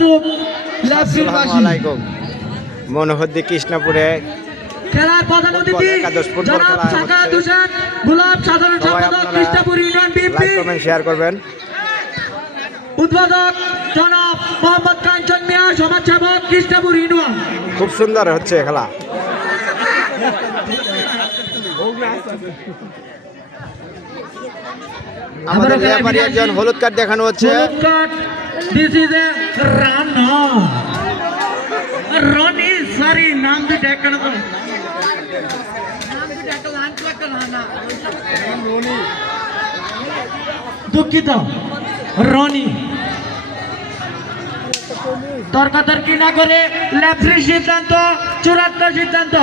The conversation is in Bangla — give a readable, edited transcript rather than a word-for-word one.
কিন্তু আসসালামু আলাইকুম। মনোহরদী কৃষ্ণপুরে খেলার প্রধান অতিথি একাদশ ফুটবল জনাব খেলা সাকাত হচ্ছে। হোসেন গোলাপ সাধারণ সবাই সম্পাদক আপনারা Krishnapur union like BNP, comment share করবেন। উদ্বোধক জনাব মোহাম্মদ কাঞ্চন মিয়া সমাজসেবক কৃষ্ণপুর ইউনিয়ন। খুব সুন্দর হচ্ছে খেলা। আমাদের ব্যাপারী একজন হলুদ কার্ড দেখানো হচ্ছে। This is a run Rony sorry নাম भी देख कर तो দুঃখিত রনি তর্কাতর্কি না করে লেফারি সিদ্ধান্ত চূড়ান্ত সিদ্ধান্ত।